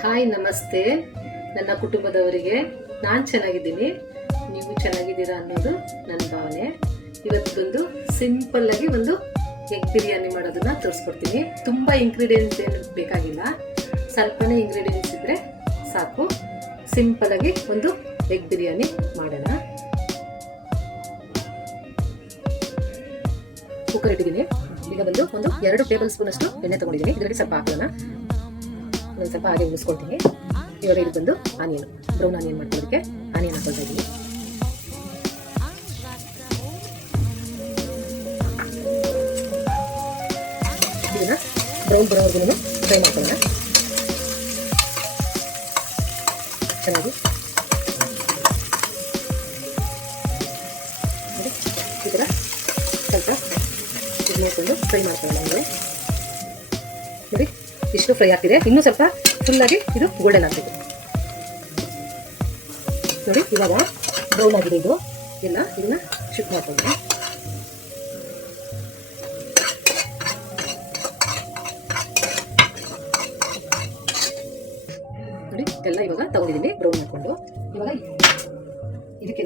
Hi ನಮಸ್ತೆ ನನ್ನ ಕುಟುಂಬದವರಿಗೆ. ನಾನು ಚೆನ್ನಾಗಿದ್ದೀನಿ, ನೀವು ಚೆನ್ನಾಗಿದ್ದೀರಾ ಅನ್ನೋದು ನನ್ನ ಭಾವನೆ. ಇವತ್ತು ಬಂದು ಸಿಂಪಲ್ ಆಗಿ ಒಂದು ಎಗ್ ಬಿರಿಯಾನಿ ಮಾಡೋದನ್ನ ತೋರಿಸ್ಕೊಡ್ತೀನಿ. ತುಂಬ ಇಂಗ್ರೀಡಿಯೆಂಟ್ಸ್ ಏನು ಬೇಕಾಗಿಲ್ಲ, ಸ್ವಲ್ಪನೇ ಇಂಗ್ರೀಡಿಯೆಂಟ್ಸ್ ಇದ್ದರೆ ಸಾಕು. ಸಿಂಪಲ್ ಆಗಿ ಒಂದು ಎಗ್ ಬಿರಿಯಾನಿ ಮಾಡೋಣ. ಕುಕ್ಕರ್ ಇಟ್ಟಿದ್ದೀನಿ. ಈಗ ಬಂದು ಒಂದು 2 ಟೇಬಲ್ ಸ್ಪೂನ್ ಅಷ್ಟು ಎಣ್ಣೆ ತಗೊಂಡಿದ್ದೀನಿ. ಇದರಲ್ಲಿ ಸ್ವಲ್ಪ ಹಾಕೋಣ. ಒಂದು ಸ್ವಲ್ಪ ಹಾಗೆ ಉಳಿಸ್ಕೊಳ್ತೀನಿ. ಇವಾಗ ಇದು ಬಂದು ಆನಿಯನ್, ಬ್ರೌನ್ ಆನಿಯನ್ ಮಾಡ್ಕೊಳ್ಳೋದಕ್ಕೆ ಆನಿಯನ್ ಹಾಕೊಳ್ತಾ ಇದ್ದೀನಿ. ಇದನ್ನ ಬ್ರೌನ್ ಬರೋವರೆಗೂ ಫ್ರೈ ಮಾಡ್ಕೊಳ್ಳೋಣ ಚೆನ್ನಾಗಿ. ಈ ಥರ ಸ್ವಲ್ಪ ಇದು ನೋಡಿಕೊಂಡು ಫ್ರೈ ಮಾಡ್ಕೊಳ್ಳೋಣ. ಅಂದರೆ ನೋಡಿ ಇಷ್ಟು ಫ್ರೈ ಆಗ್ತಿದೆ. ಇನ್ನೂ ಸ್ವಲ್ಪ ಫುಲ್ಲಾಗಿ ಇದು ಗೋಲ್ಡನ್ ಆಗಬೇಕು ನೋಡಿ. ಇವಾಗ ಬ್ರೌನ್ ಆಗಿದೆ ಇದು ಎಲ್ಲ. ಇದನ್ನ ಶಿಫ್ಟ್ ಮಾಡ್ಕೊಳ್ಳೋಣ. ನೋಡಿ ಎಲ್ಲ ಇವಾಗ ತಗೊಂಡಿದ್ದೀನಿ ಬ್ರೌನ್ ಮಾಡಿಕೊಂಡು. ಇವಾಗ ಇದಕ್ಕೆ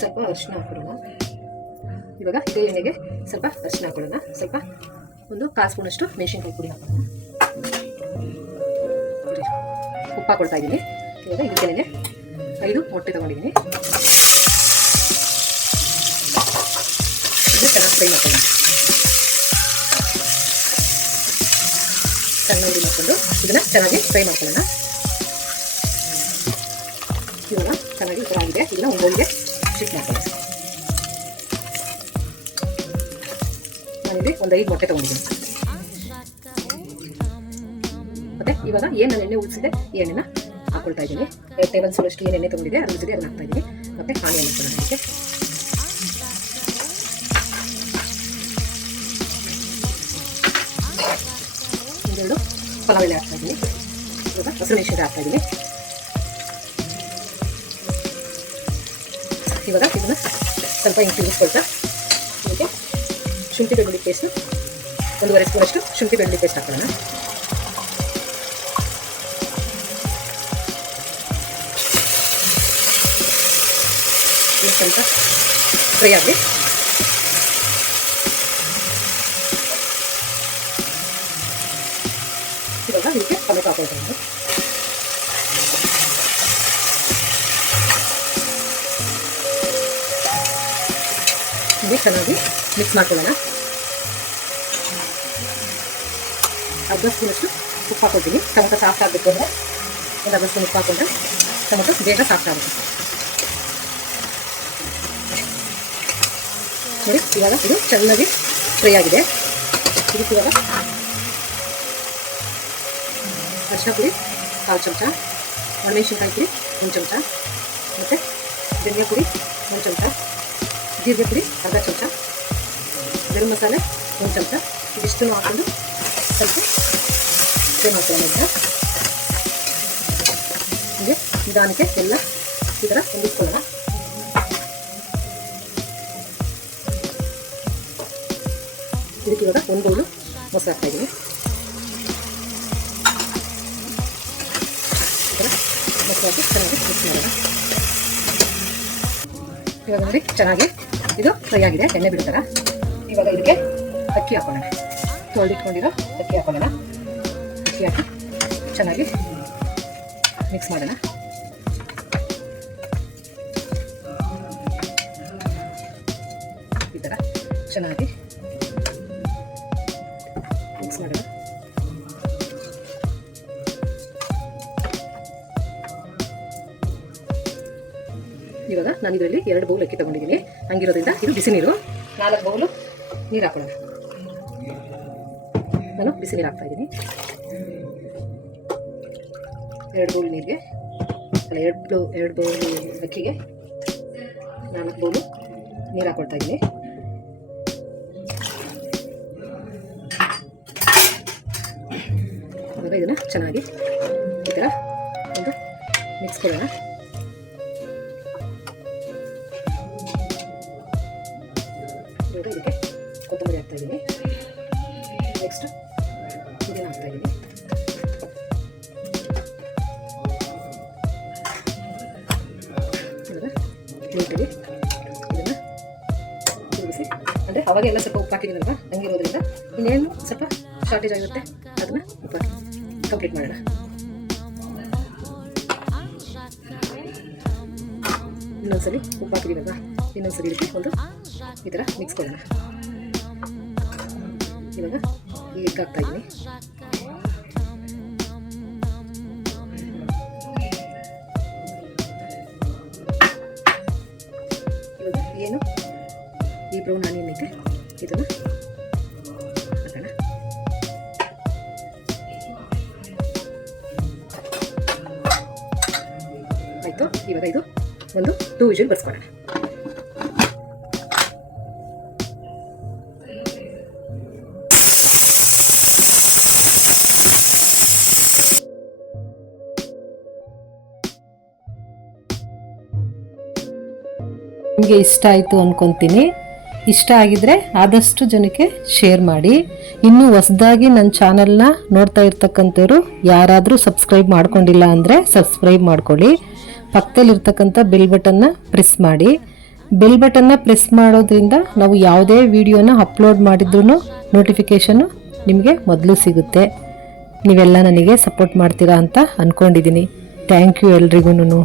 ಸ್ವಲ್ಪ ಅರಿಶಿನ ಹಾಕೊಳ್ಳೋಣ. ಇವಾಗ ಇದೇ ಎಣ್ಣೆಗೆ ಸ್ವಲ್ಪ ಅರಿಶಿನ ಹಾಕೊಳ್ಳೋಣ. ಸ್ವಲ್ಪ ಒಂದು 1/4 ಸ್ಪೂನ್ ಅಷ್ಟು ಮೆಣಸಿನ್ಕಾಯಿ ಪುಡಿ ಹಾಕೋಣ. ಉಪ್ಪು ಹಾಕೊಳ್ತಾ ಇದ್ದೀನಿ. ಇವಾಗ ಇದಕ್ಕೆ 5 ಮೊಟ್ಟೆ ತಗೊಂಡಿದ್ದೀನಿ. ಇದು ಚೆನ್ನಾಗಿ ಫ್ರೈ ಮಾಡ್ಕೊಳ್ಳೋಣ. ಸಣ್ಣ ಉರಿ ಮಾಡಿಕೊಂಡು ಇದನ್ನ ಚೆನ್ನಾಗಿ ಫ್ರೈ ಮಾಡ್ಕೊಳ್ಳೋಣ. ಇವಾಗ ಚೆನ್ನಾಗಿ ಫ್ರೈ ಆಗಿದೆ. ಇದನ್ನ ಒಂದು ಬೌಲ್ಗೆ ಶಿಫ್ಟ್ ಮಾಡ್ಕೊಳ್ಳೋಣ. ನಾನಿಲ್ಲಿ ಒಂದು 5 ಮೊಟ್ಟೆ ತಗೊಂಡಿದ್ದೀನಿ. ಮತ್ತೆ ಇವಾಗ ಏನು ನಾನು ಎಣ್ಣೆ ಉಳಿಸಿದೆ ಈ ಎಣ್ಣೆನ ಹಾಕೊಳ್ತಾ ಇದ್ದೀನಿ. 2 ಟೇಬಲ್ ಸ್ಪೂನ್ ಅಷ್ಟು ಏನು ಎಣ್ಣೆ ತಗೊಂಡಿದೆ ಅದ್ರ ಜೊತೆ ಅದನ್ನ ಹಾಕ್ತಾ ಇದ್ದೀನಿ. ಮತ್ತೆ ಆನಿಯನ್ ಹಾಕೋಣ. ಅದಕ್ಕೆ ಒಂದೆರಡು ಪಲಾವ್ ಎಲೆ ಹಾಕ್ತಾ ಇದ್ದೀನಿ. ಇವಾಗ ಹಸಿರು ಮೆಣಸಿನಕಾಯಿ ಹಾಕ್ತಾ ಇದ್ದೀನಿ. ಇವಾಗ ಇದನ್ನ ಸ್ವಲ್ಪ ಹಿಂಗೆ ತಿರುಗಿಸ್ಕೊಳ್ತಾ ಇದಕ್ಕೆ ಶುಂಠಿ ಬೆಳ್ಳುಳ್ಳಿ ಪೇಸ್ಟ್ 1.5 ಸ್ಪೂನ್ ಅಷ್ಟು ಶುಂಠಿ ಬೆಳ್ಳುಳ್ಳಿ ಪೇಸ್ಟ್ ಹಾಕೋಣ. ಇದು ಸ್ವಲ್ಪ ಫ್ರೈ ಆಗಲಿ. ಇವಾಗ ಇದಕ್ಕೆ ಟೊಮೆಟೊ ಹಾಕೊಳ್ತೀನಿ. ಹೀಗೆ ಚೆನ್ನಾಗಿ ಮಿಕ್ಸ್ ಮಾಡ್ಕೊಳ್ಳೋಣ. 1/2 ಸ್ಪೂನ್ ಅಷ್ಟು ಉಪ್ಪು ಹಾಕೊಳ್ತೀನಿ. ಟೊಮೆಟೊ ಸಾಫ್ಟ್ ಆಗಬೇಕು ಅಂದರೆ ಒಂದು 1/2 ಸ್ಪೂನ್ ಉಪ್ಪು ಹಾಕೊಂಡ್ರೆ ಟೊಮೆಟೊ ಬೇಗ ಸಾಫ್ಟ್ ಆಗುತ್ತೆ ನೋಡಿ. ಇವಾಗ ಇದು ಚೆನ್ನಾಗಿ ಫ್ರೈ ಆಗಿದೆ. ಇದಕ್ಕೆ ಇವಾಗ ಅರಿಶಿನ ಪುಡಿ 1/4 ಚಮಚ, ಒಣಮೆಣಸಿನ್ಕಾಯಿ ಪುಡಿ 1 ಚಮಚ, ಮತ್ತು ಧನಿಯಾ ಪುಡಿ 1 ಚಮಚ, ಜೀರಿಗೆ ಪುಡಿ 1/2 ಚಮಚ, ಗರಂ ಮಸಾಲೆ 1 ಚಮಚ. ಇದಿಷ್ಟು ಹಾಕೊಂಡು ಸ್ವಲ್ಪ ಫ್ರೈ ಮಾಡ್ಕೊಳ್ಳೋಣ. ಹೀಗೆ ನಿಧಾನಕ್ಕೆ ಎಲ್ಲ ಈ ಥರ ಹೊಂದಿಸ್ಕೊಳ್ಳೋಣ. ಇದಕ್ಕೆ ಇವಾಗ 1 ಬೌಲು ಮೊಸರು ಹಾಕ್ತಾ ಇದ್ದೀನಿ. ಈ ಥರ ಮೊಸರು ಹಾಕಿ ಚೆನ್ನಾಗಿ ಮಿಕ್ಸ್ ಮಾಡೋಣ. ಇವಾಗ ನೋಡಿ ಚೆನ್ನಾಗಿ ಇದು ಫ್ರೈ ಆಗಿದೆ, ಎಣ್ಣೆ ಬಿಡ್ತಾರ. ಇವಾಗ ಇದಕ್ಕೆ ಅಕ್ಕಿ ಹಾಕೊಳ್ಳೋಣ. ತೊಳೆದಿಟ್ಕೊಂಡಿರೋ ಅಕ್ಕಿ ಹಾಕೊಳ್ಳೋಣ. ಅಕ್ಕಿ ಹಾಕಿ ಚೆನ್ನಾಗಿ ಮಿಕ್ಸ್ ಮಾಡೋಣ. ಈ ಥರ ಚೆನ್ನಾಗಿ ಮಿಕ್ಸ್ ಮಾಡೋಣ. ಇವಾಗ ನಾನು ಇದರಲ್ಲಿ 2 ಬೌಲ್ ಅಕ್ಕಿ ತಗೊಂಡಿದ್ದೀನಿ. ಹಂಗಿರೋದ್ರಿಂದ ಇದು ಬಿಸಿ ನೀರು. 4 ಬೌಲು ನೀರು ಹಾಕೊಳ್ಳೋಣ. ನಾನು ಬಿಸಿ ನೀರು ಹಾಕ್ತಾ ಇದ್ದೀನಿ. 2 ಬೌಲ್ ನೀರಿಗೆ ಅಲ್ಲ 2 ಬೌಲ್ ಅಕ್ಕಿಗೆ 4 ಬೌಲು ನೀರು ಹಾಕೊಳ್ತಾ ಇದ್ದೀನಿ. ಇವಾಗ ಇದನ್ನು ಚೆನ್ನಾಗಿ ಈ ಥರ ಒಂದು ಮಿಕ್ಸ್ ಕೊಡೋಣ. ಇವಾಗ ಇದಕ್ಕೆ ಕೊತ್ತಂಬರಿ ಹಾಕ್ತಾ ಇದ್ದೀನಿ. ನೆಕ್ಸ್ಟ್ ಪುದೀನ ಹಾಕ್ತಾ ಇದ್ದೀನಿ. ಅಂದರೆ ಅವಾಗೆಲ್ಲ ಸ್ವಲ್ಪ ಉಪ್ಪು ಹಾಕಿದ್ದೀನಲ್ವ, ಹಂಗಿರೋದ್ರಿಂದ ಇನ್ನೇನು ಸ್ವಲ್ಪ ಶಾರ್ಟೇಜ್ ಆಗಿರುತ್ತೆ, ಅದನ್ನು ಉಪ್ಪು ಹಾಕಿ ಕಂಪ್ಲೀಟ್ ಮಾಡೋಣ. ಇನ್ನೊಂದ್ಸಲಿ ಉಪ್ಪು ಹಾಕಿದ್ದೀನಲ್ವ, ಇನ್ನೊಂದ್ಸಲಿ ಇದಕ್ಕೆ ಒಂದು ಈ ಥರ ಮಿಕ್ಸ್ ಕೊಡೋಣ. ಇವಾಗ ಈ ಎಗ್ ಹಾಕ್ತಾ ಇದ್ದೀನಿ. ಇವಾಗ ಏನು ಈ ಬ್ರೌನ್ ಆನಿಯನ್ ಐತೆ ಇದನ್ನು ಹಾಕೋಣ. ಆಯಿತು. ಇವಾಗ ಇದು ಒಂದು 2 ವಿಷಲ್ ಬರ್ಸ್ಕೊಳ್ಳೋಣ. ನಿಮಗೆ ಇಷ್ಟ ಆಯಿತು ಅಂದ್ಕೊತೀನಿ. ಇಷ್ಟ ಆಗಿದ್ರೆ ಆದಷ್ಟು ಜನಕ್ಕೆ ಶೇರ್ ಮಾಡಿ. ಇನ್ನೂ ಹೊಸದಾಗಿ ನನ್ನ ಚಾನಲ್ನ ನೋಡ್ತಾ ಇರ್ತಕ್ಕಂಥವ್ರು ಯಾರಾದರೂ ಸಬ್ಸ್ಕ್ರೈಬ್ ಮಾಡ್ಕೊಂಡಿಲ್ಲ ಅಂದರೆ ಸಬ್ಸ್ಕ್ರೈಬ್ ಮಾಡ್ಕೊಳ್ಳಿ. ಪಕ್ಕದಲ್ಲಿರ್ತಕ್ಕಂಥ ಬೆಲ್ ಬಟನ್ನ ಪ್ರೆಸ್ ಮಾಡಿ. ಬೆಲ್ ಬಟನ್ನ ಪ್ರೆಸ್ ಮಾಡೋದ್ರಿಂದ ನಾವು ಯಾವುದೇ ವಿಡಿಯೋನ ಅಪ್ಲೋಡ್ ಮಾಡಿದ್ರೂ ನೋಟಿಫಿಕೇಷನ್ನು ನಿಮಗೆ ಮೊದಲು ಸಿಗುತ್ತೆ. ನೀವೆಲ್ಲ ನನಗೆ ಸಪೋರ್ಟ್ ಮಾಡ್ತೀರಾ ಅಂತ ಅಂದ್ಕೊಂಡಿದ್ದೀನಿ. ಥ್ಯಾಂಕ್ ಯು ಎಲ್ರಿಗೂ.